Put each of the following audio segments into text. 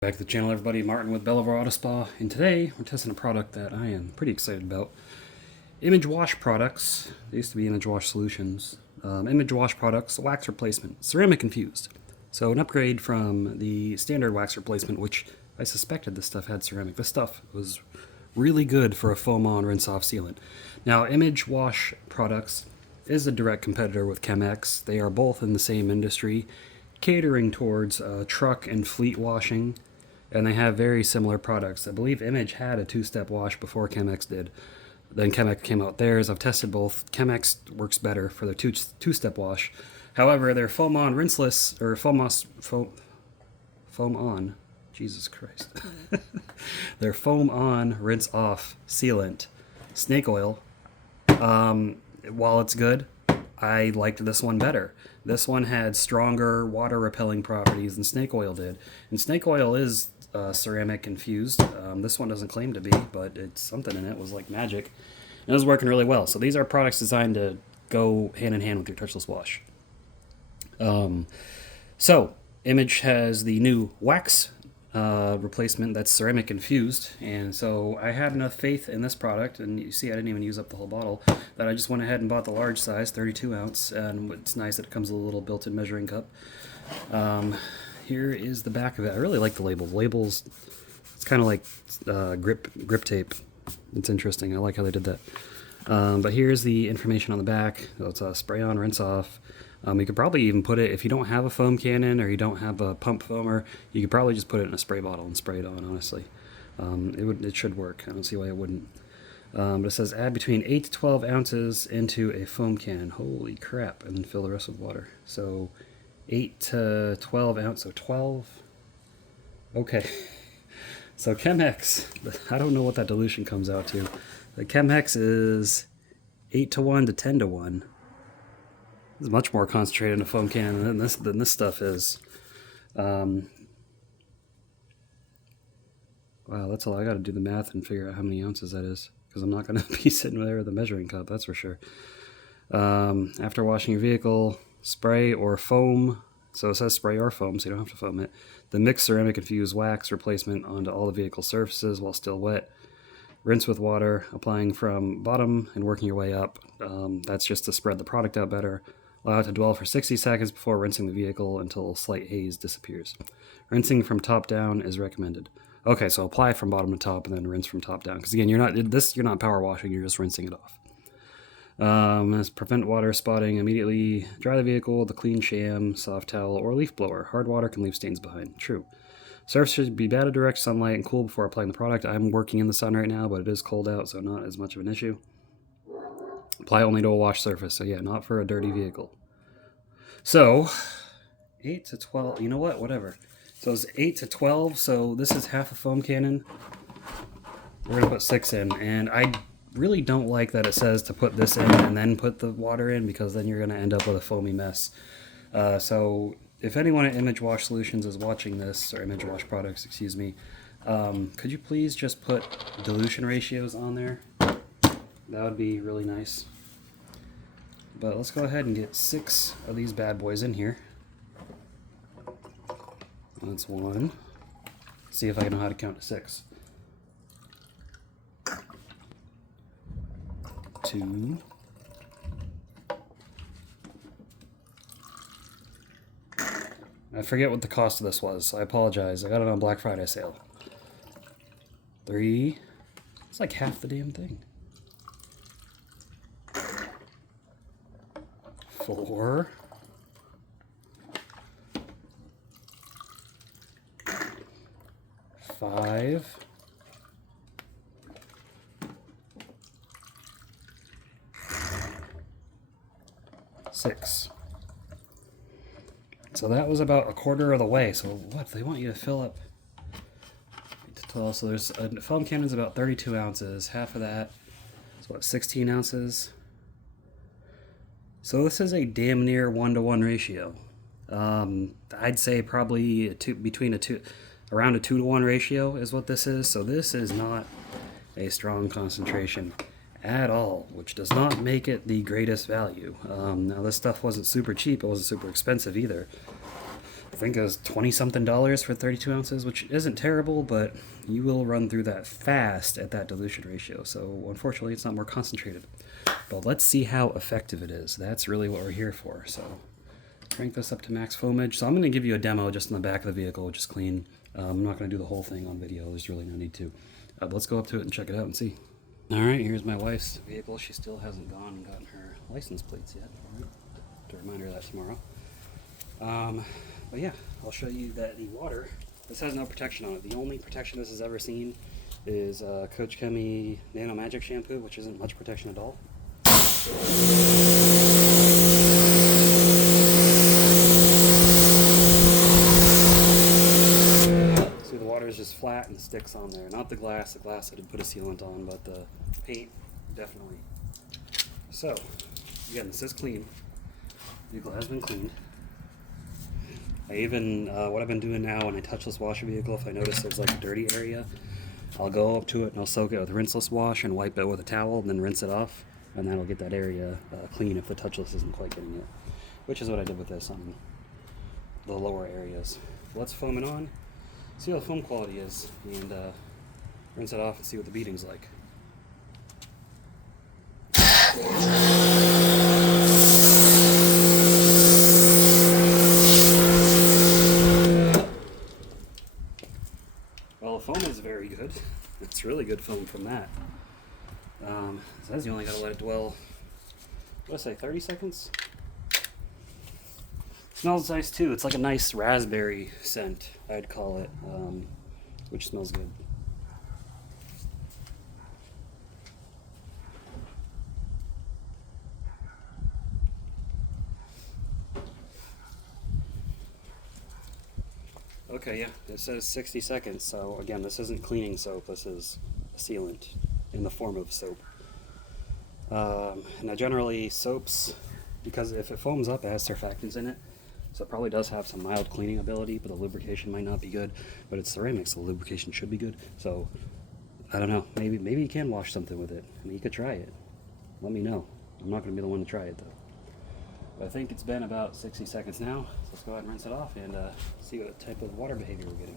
Back to the channel, everybody. Martin with Bellevue Auto Spa, and today we're testing a product that I am pretty excited about. Image Wash Products. They used to be Image Wash Solutions. Image Wash Products, wax replacement, ceramic infused. So an upgrade from the standard wax replacement, which I suspected this stuff had ceramic. This stuff was really good for a foam-on rinse-off sealant. Now, Image Wash Products is a direct competitor with Chemex. They are both in the same industry, catering towards truck and fleet washing. And they have very similar products. I believe Image had a two-step wash before Chemex did. Then Chemex came out theirs. I've tested both. Chemex works better for their two-step wash. However, their foam-on rinseless, or foam-on, Jesus Christ. Their foam-on rinse-off sealant, snake oil, while it's good, I liked this one better. This one had stronger water-repelling properties than snake oil did. And snake oil is ceramic infused. This one doesn't claim to be, but it's something in it. It was like magic. And it was working really well. So these are products designed to go hand in hand with your touchless wash. So Image has the new wax replacement that's ceramic infused, and so I had enough faith in this product, and you see I didn't even use up the whole bottle, that I just went ahead and bought the large size, 32 ounce, and it's nice that it comes with a little built-in measuring cup. Here is the back of it. I really like the label. The labels, it's kind of like grip tape. It's interesting. I like how they did that. But here's the information on the back. So it's a spray on, rinse off. You could probably even put it, if you don't have a foam cannon or you don't have a pump foamer, you could probably just put it in a spray bottle and spray it on, honestly. It should work. I don't see why it wouldn't. But it says add between 8 to 12 ounces into a foam can. Holy crap. And then fill the rest with water. So 8 to 12 ounces. So 12. Okay. So Chemex, I don't know what that dilution comes out to. The Chemex is 8 to 1 to 10 to 1. It's much more concentrated in a foam can than this stuff is. Wow, that's all. I got to do the math and figure out how many ounces that is, because I'm not going to be sitting there with a measuring cup, that's for sure. After washing your vehicle, spray or foam. So it says spray or foam, so you don't have to foam it. The mixed ceramic infused wax replacement onto all the vehicle surfaces while still wet. Rinse with water, applying from bottom and working your way up. That's just to spread the product out better. Allow it to dwell for 60 seconds before rinsing the vehicle until slight haze disappears. Rinsing from top down is recommended. Okay, so apply from bottom to top and then rinse from top down. Because again, you're not power washing, you're just rinsing it off. Prevent water spotting. Immediately dry the vehicle with a clean sham, soft towel, or leaf blower. Hard water can leave stains behind. True. Surface should be bad at direct sunlight and cool before applying the product. I'm working in the sun right now, but it is cold out, so not as much of an issue. Apply only to a wash surface, so yeah, not for a dirty vehicle. So, 8 to 12, you know what, whatever. So it's 8 to 12, so this is half a foam cannon. We're going to put 6 in, and I really don't like that it says to put this in and then put the water in, because then you're going to end up with a foamy mess. So if anyone at Image Wash Solutions is watching this, or Image Wash Products, excuse me, could you please just put dilution ratios on there? That would be really nice. But let's go ahead and get 6 of these bad boys in here. That's 1. See if I know how to count to 6. 2. 'I forget what the cost of this was. I apologize. I got it on Black Friday sale. 3. It's like half the damn thing. 4. 5. 6. So that was about a quarter of the way. So what? They want you to fill up 8 to 12. So there's a foam cannon's about 32 ounces. Half of that is what, 16 ounces? So this is a damn near 1-to-1 ratio. I'd say probably around a 2-to-1 ratio is what this is. So this is not a strong concentration at all, which does not make it the greatest value. Now this stuff wasn't super cheap, it wasn't super expensive either. think it was $20-something for 32 ounces, which isn't terrible, but you will run through that fast at that dilution ratio. So unfortunately, it's not more concentrated. But let's see how effective it is. That's really what we're here for. So crank this up to max foamage. So I'm going to give you a demo just in the back of the vehicle, which is clean. I'm not going to do the whole thing on video. There's really no need to. But let's go up to it and check it out and see. All right, here's my wife's vehicle. She still hasn't gone and gotten her license plates yet. To remind her that tomorrow. But yeah, I'll show you that the water, this has no protection on it. The only protection this has ever seen is Coach Chemi Nano Magic shampoo, which isn't much protection at all. See, the water is just flat and sticks on there. Not the glass. The glass I did put a sealant on, but the paint, definitely. So, again, this is clean. The vehicle has been cleaned. I even, what I've been doing now when I touchless wash a vehicle, if I notice there's like a dirty area, I'll go up to it and I'll soak it with rinseless wash and wipe it with a towel and then rinse it off, and that'll get that area clean if the touchless isn't quite getting it, which is what I did with this on the lower areas. Let's foam it on, see how the foam quality is, and rinse it off and see what the beating's like. Well, the foam is very good. It's really good foam from that. Says you only gotta let it dwell, what did I say, 30 seconds? Smells nice too. It's like a nice raspberry scent, I'd call it, which smells good. Okay, yeah, it says 60 seconds, so again, this isn't cleaning soap, this is a sealant in the form of soap. Now generally soaps, because if it foams up, it has surfactants in it, so it probably does have some mild cleaning ability, but the lubrication might not be good. But it's ceramics, so the lubrication should be good. So, I don't know, maybe you can wash something with it. I mean, you could try it. Let me know. I'm not going to be the one to try it, though. But I think it's been about 60 seconds now, so let's go ahead and rinse it off and see what type of water behavior we're getting.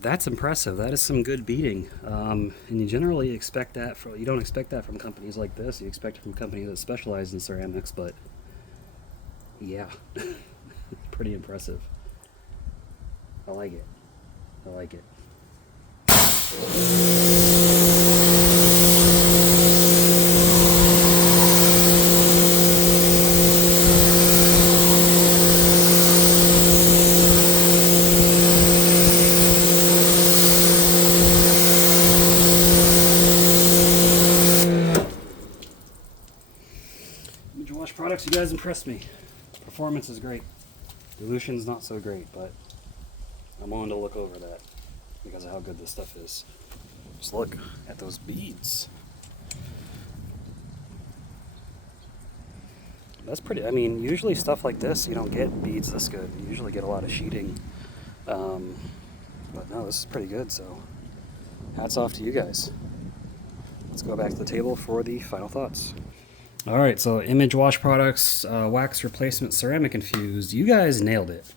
That's impressive. That is some good beating, and you generally expect that from, you don't expect that from companies like this. You expect it from companies that specialize in ceramics, but yeah, pretty impressive. I like it. I like it. Wash products, you guys impressed me. Performance is great. Dilution's not so great, but I'm willing to look over that because of how good this stuff is. Just look at those beads. That's pretty, I mean, usually stuff like this, you don't get beads this good. You usually get a lot of sheeting. But no, this is pretty good, so hats off to you guys. Let's go back to the table for the final thoughts. All right, so Image Wash Products, wax replacement ceramic infused. You guys nailed it.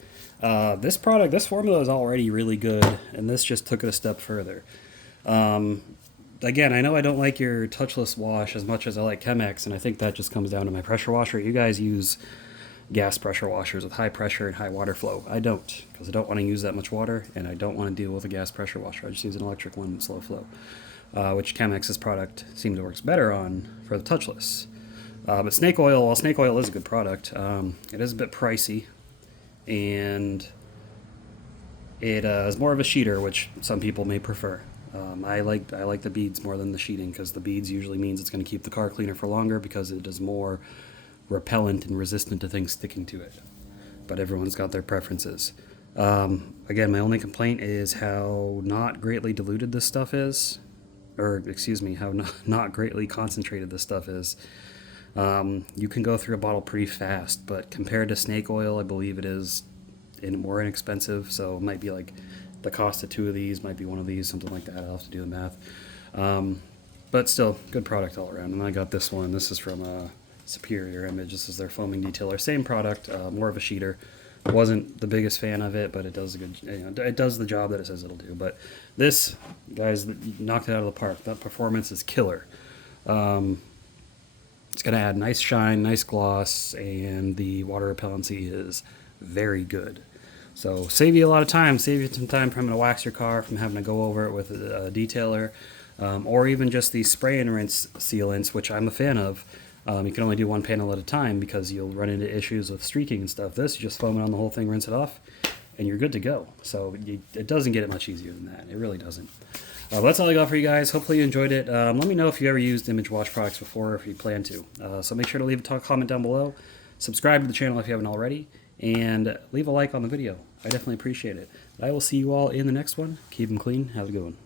This product, this formula is already really good, and this just took it a step further. Again, I know I don't like your touchless wash as much as I like Chemex, and I think that just comes down to my pressure washer. You guys use gas pressure washers with high pressure and high water flow. I don't, because I don't want to use that much water, and I don't want to deal with a gas pressure washer. I just use an electric one, slow flow, which Chemex's product seems to work better on for the touchless. But snake oil, while snake oil is a good product, it is a bit pricey, and it is more of a sheeter, which some people may prefer. I like the beads more than the sheeting, because the beads usually means it's going to keep the car cleaner for longer because it is more repellent and resistant to things sticking to it. But everyone's got their preferences. Again, my only complaint is how not greatly diluted this stuff is, or excuse me, how not greatly concentrated this stuff is. You can go through a bottle pretty fast, but compared to snake oil, I believe it is more inexpensive, so it might be like the cost of 2 of these might be 1 of these, something like that. I'll have to do the math. But still, good product all around. And I got this one. This is from Superior Image. This is their foaming detailer. Same product, more of a sheeter. Wasn't the biggest fan of it, but it does a good, it does the job that it says it'll do. But this, guys, knocked it out of the park. That performance is killer. It's going to add nice shine, nice gloss, and the water repellency is very good. So save you a lot of time, save you some time from having to wax your car, from having to go over it with a detailer, or even just the spray and rinse sealants, which I'm a fan of. You can only do 1 panel at a time because you'll run into issues with streaking and stuff. This, you just foam it on the whole thing, rinse it off, and you're good to go. So it doesn't get it much easier than that. It really doesn't. That's all I got for you guys. Hopefully you enjoyed it. Let me know if you ever used Image Wash products before, or if you plan to. So make sure to leave a comment down below. Subscribe to the channel if you haven't already. And leave a like on the video. I definitely appreciate it. I will see you all in the next one. Keep them clean. Have a good one.